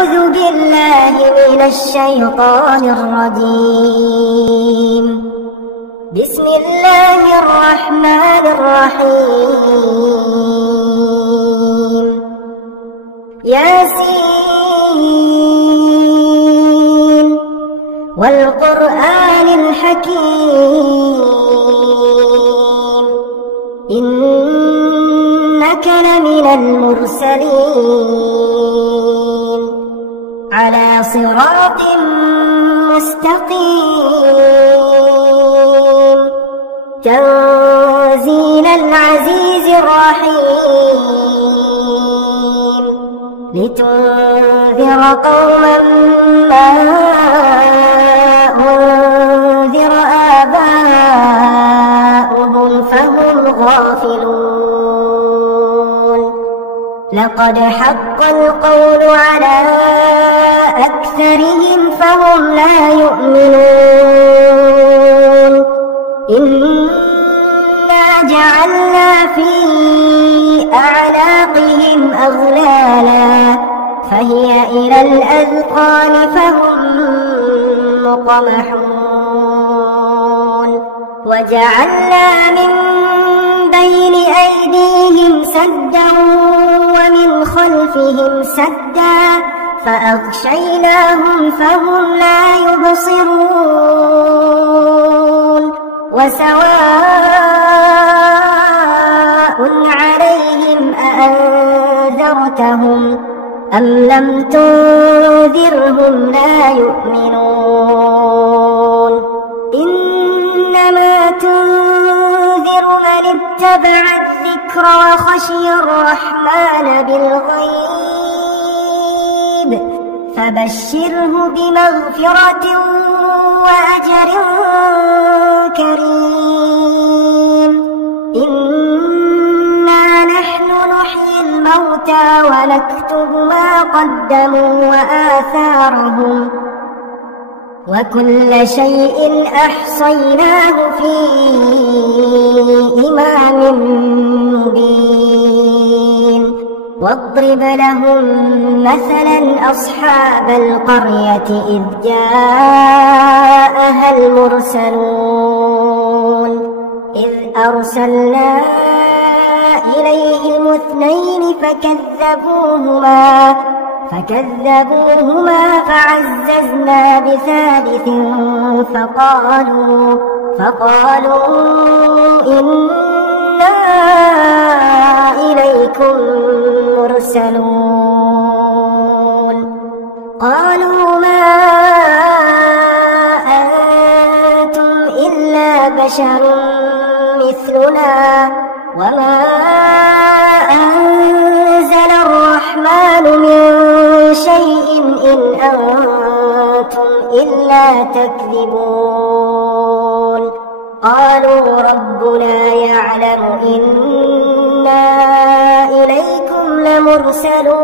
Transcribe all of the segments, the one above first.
أعوذ بالله من الشيطان الرجيم. بسم الله الرحمن الرحيم. ياسين والقرآن الحكيم إنك لمن المرسلين على صراط مستقيم تنزيل العزيز الرحيم لتنذر قوما ما أنذر آباؤهم فهم غافلون لقد حق القول على أكثرهم فهم لا يؤمنون إنا جعلنا في أعناقهم أغلالا فهي إلى الأذقان فهم مقمحون وجعلنا من بين أيديهم سدا ومن خلفهم سدا فأغشيناهم فهم لا يبصرون وسواء عليهم أأنذرتهم أم لم تنذرهم لا يؤمنون إنما تنذر من اتبع الذكر وخشي الرحمن بالغيب فبشره بمغفرة وأجر كريم إنا نحن نحيي الموتى ونكتب ما قدموا وآثارهم وكل شيء أحصيناه في إمام مبين واضرب لهم مثلا أصحاب القرية إذ جاءها المرسلون إذ أرسلنا إليهم اثنين فكذبوهما فعززنا بثالث فقالوا إنا إليكم مرسلون قالوا ما أنتم إلا بشر مثلنا وما أنزل الرحمن من شيء إن أنتم إلا تكذبون قالوا ربنا يعلم إنا إليكم لمرسلون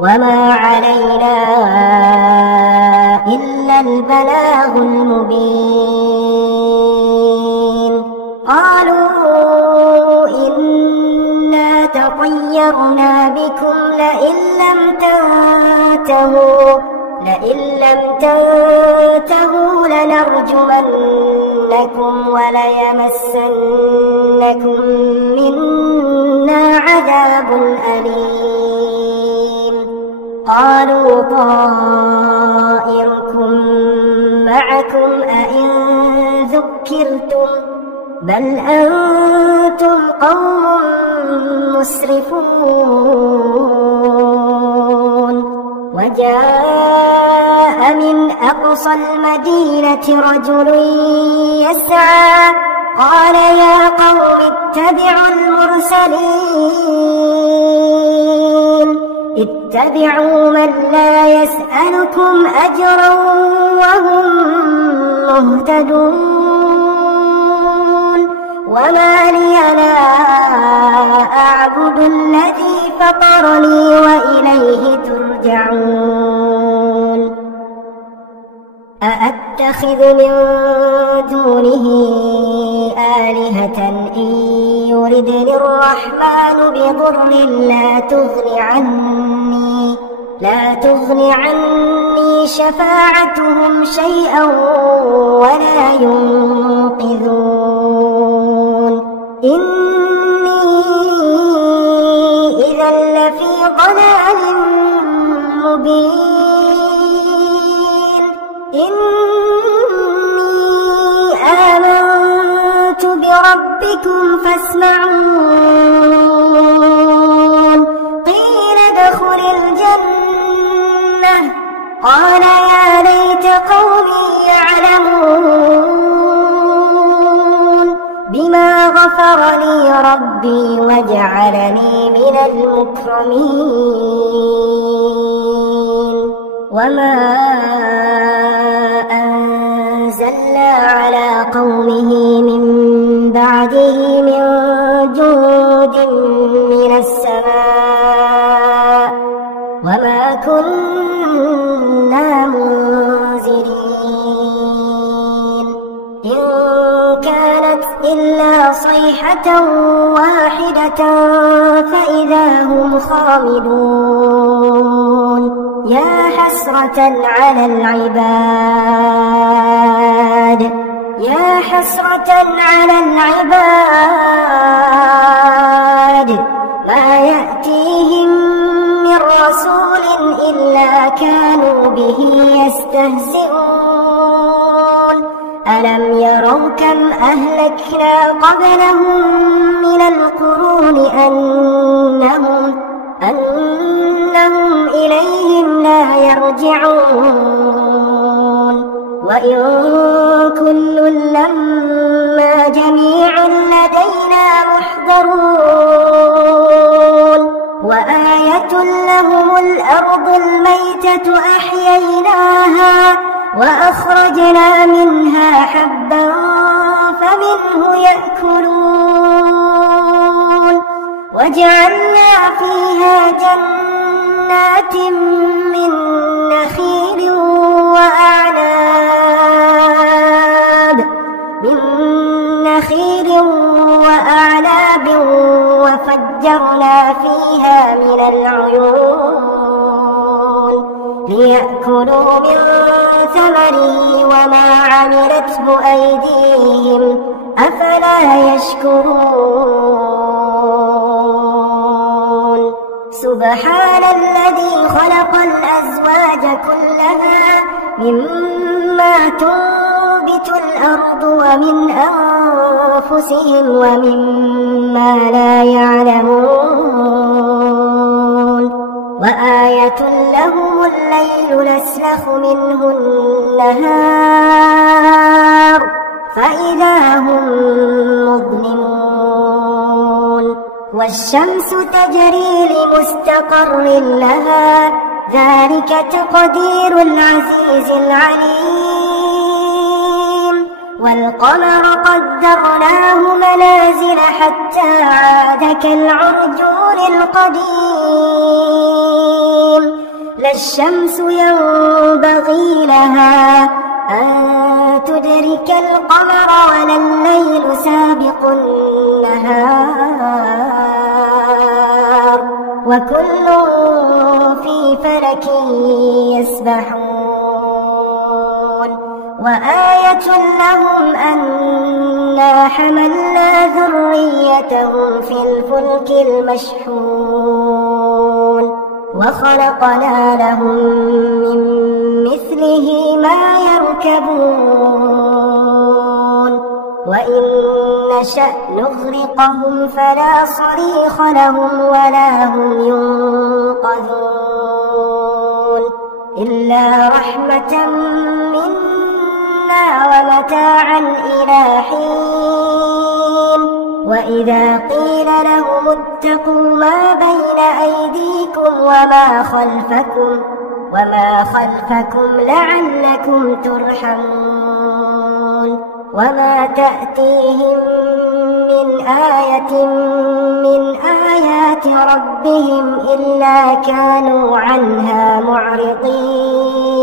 وما علينا إلا البلاغ المبين قالوا إنا تطيرنا بكم لئن لم تنتهوا لنرجمنكم وليمسنكم منا عذاب أليم قالوا طائركم معكم أئن ذكرتم بل أنتم قوم مسرفون وجاء من أقصى المدينة رجل يسعى قال يا قوم اتبعوا اتبعوا من لا يسألكم أجرا وهم مهتدون وما لي لا أعبد الذي فطرني وإليه ترجعون أأتخذ من دونه آلهة إن يردني الرحمن بضر لا تغن عني شفاعتهم شيئا ولا ينقذون إني إذا لفي ضلال مبين إني آمنت بربكم فاسمعون قيل ادخل الجنة قال يا ليت قومي يعلمون بما غفر لي ربي وجعلني من المكرمين وما أنزلنا على قومه من بعده من جند من السماء وما كنا منزلين إن كانت إلا صيحة واحدة فإذا هم خامدون يا حسرة على العباد ما يأتيهم من رسول إلا كانوا به يستهزئون ألم يروا كم أهلكنا قبلهم من القرون أنهم إليهم لا يرجعون وإن كل لما جميع لدينا محضرون وآية لهم الأرض الميتة أحييناها وأخرجنا منها حبا فمنه يأكلون وجعلنا فيها جنات من نخيل وأعناب وفجرنا فيها من العيون ليأكلوا من ثمره وما عملته أيديهم أفلا يشكرون سبحان الذي خلق الأزواج كلها مما تنبت الأرض ومن أنفسهم ومما لا يعلمون وآية لهم الليل نسلخ منه النهار فإذا هم مظلمون والشمس تجري لمستقر لها ذلك تقدير العزيز العليم والقمر قدرناه منازل حتى عاد كالعرجون القديم لا الشمس ينبغي لها أن تدرك القمر ولا الليل سابق النهار وكل في فلك يسبحون وآية لهم أنا حملنا ذريتهم في الفلك المشحون وخلقنا لهم من مثله ما يركبون وإن نشأ نغرقهم فلا صريخ لهم ولا هم ينقذون إلا رحمة منا ومتاعا إلى حين وإذا قيل لهم اتقوا ما بين أيديكم وما خلفكم لعلكم ترحمون وما تأتيهم من آية من آيات ربهم إلا كانوا عنها معرضين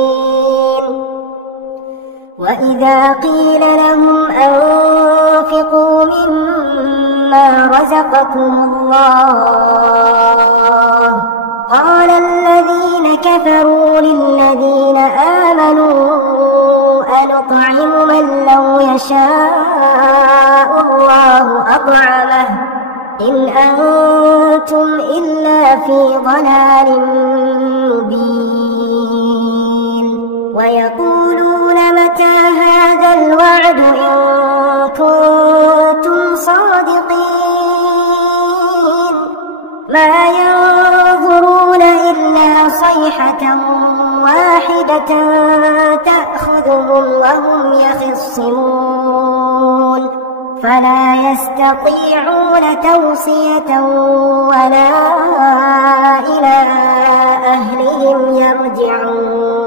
وإذا قيل لهم أنفقوا مما رزقكم الله قال الذين كفروا للذين آمنوا أنطعم من لو يشاء الله أطعمه إن أنتم إلا في ضلال مبين ويقولون متى هذا الوعد إن كنتم صادقين ما ينظرون إلا صيحة واحدة تأخذهم وهم يخصمون فلا يستطيعون توصية ولا إلى أهلهم يرجعون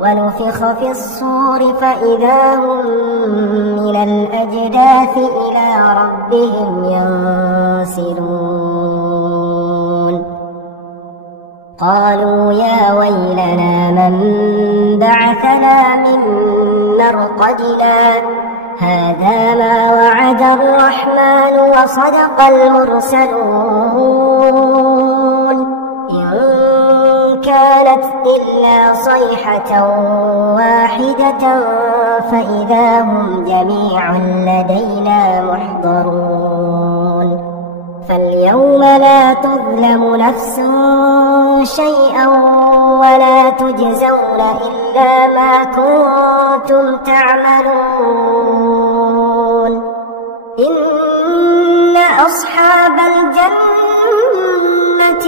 ونفخ في الصور فإذا هم من الأجداث إلى ربهم ينسلون قالوا يا ويلنا من بعثنا من مرقدنا هذا ما وعد الرحمن وصدق المرسلون إن كانت إلا صيحة واحدة فإذا هم جميع لدينا محضرون فاليوم لا تظلم نفس شيئا ولا تجزون إلا ما كنتم تعملون إن أصحاب الجنة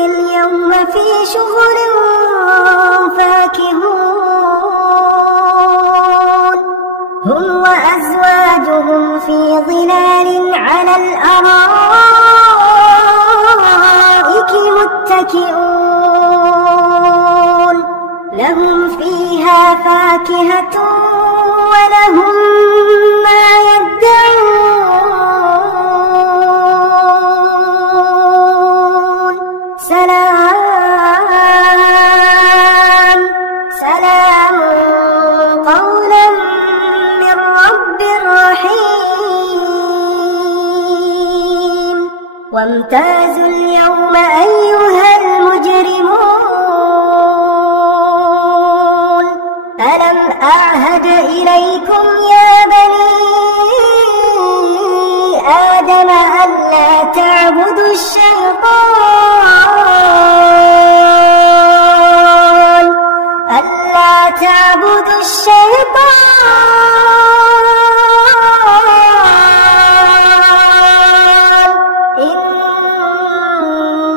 اليوم في شغل فاكهون هم وأزواجهم في ظلال على الأرائك متكئون لهم فيها فاكهة ولهم ما يدعون سلام سلام قولا من رب رحيم وامتازوا اليوم أيها المجرمون ألم أعهد إليكم يا بني آدم ألا تعبدوا الشيطان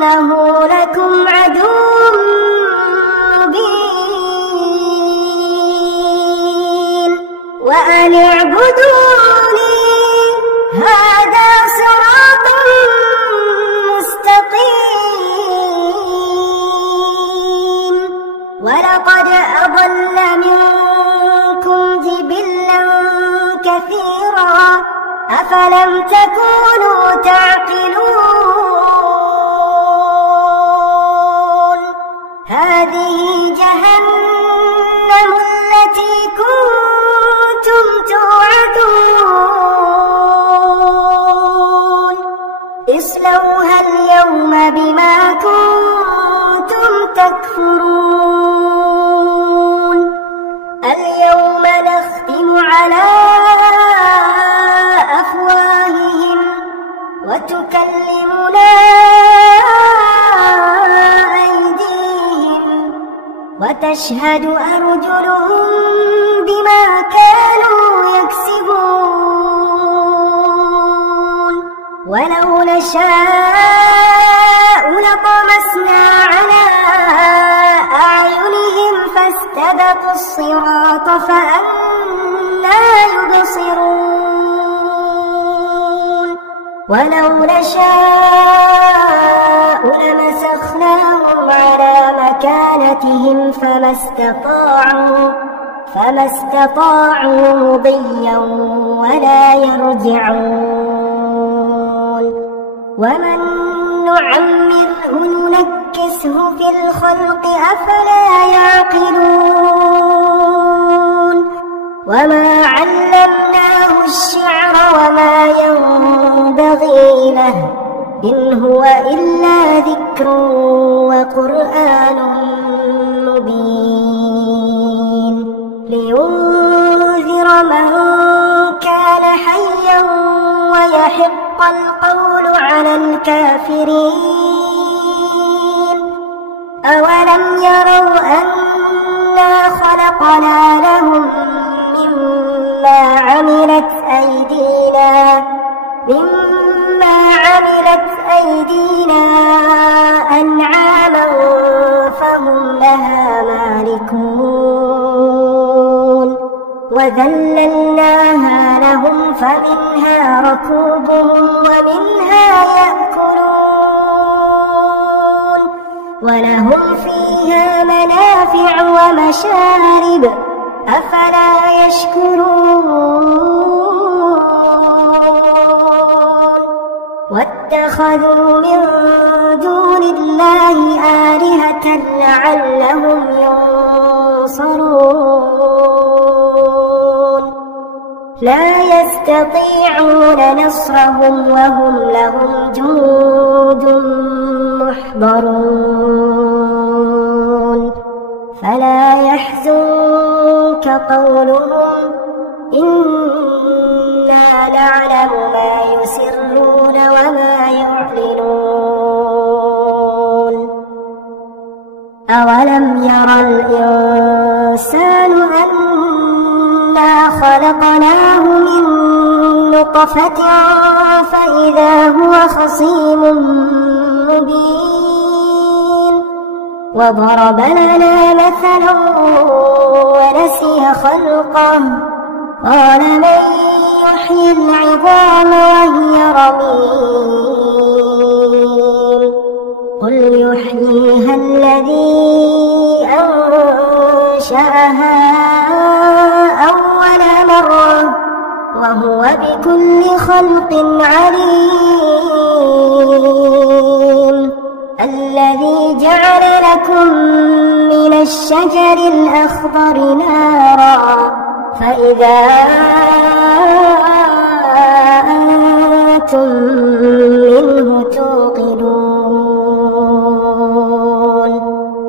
إنه لكم عدو مبين وأن اعبدوني هذا صراط مستقيم ولقد أضل منكم جبلا كثيرا أفلم تكونوا تعقلون هذه جهنم التي كنتم توعدون اصلوها اليوم بما كنتم تكفرون اليوم نختم على أفواههم وتكلمنا أيديهم وتشهد أرجلهم بما كانوا يكسبون ولو نشاء لطمسنا على أعينهم فاستبقوا الصراط فأنى يبصرون ولو نشاء لمسخناهم على مكانتهم فما استطاعوا مضيا ولا يرجعون ومن نعمره ننكسه في الخلق أفلا يعقلون وما علمناه الشعر وما ينبغي له إن هو إلا ذكر وقرآن مبين لينذر من كان حيا ويحق القول على الكافرين أولم يروا أنا خلقنا لهم مما عملت أيدينا أنعاما فهم لها مالكون وذللناها لهم فمنها ركوبهم ومنها يأكلون ولهم فيها منافع ومشارب أفلا يشكرون واتخذوا من دون الله آلهة لعلهم ينصرون لا يستطيعون نصرهم وهم لهم جند محضرون فلا يحزنك قولهم إنا نعلم ما يسرون وما يعلنون أولم ير الإنسان أنا خلقناه من نطفة فإذا هو خصيم مبين وضرب لنا مثلا ونسي خلقه قال من يحيي العظام وهي رميم قل يحييها الذي أنشأها أول مرة وهو بكل خلق عليم الذي جعل لكم من الشجر الأخضر نارا فإذا أنتم منه توقدون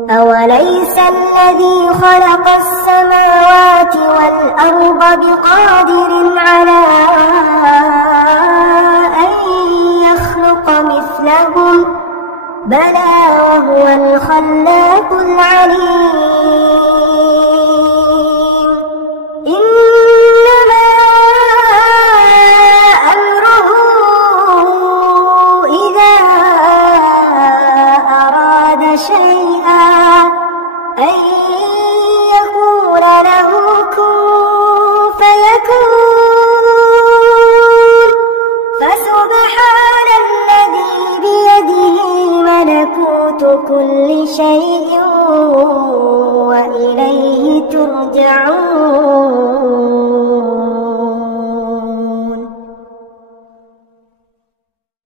أوليس الذي خلق السماوات والأرض بقادر على أن يخلق مثلهم بلى وهو الخلاق العليم إنما أمره إذا أراد شيئا أن يقول له كن فيكون فسبحان الذي بيده ملكوت كل شيء وإليه ترجعون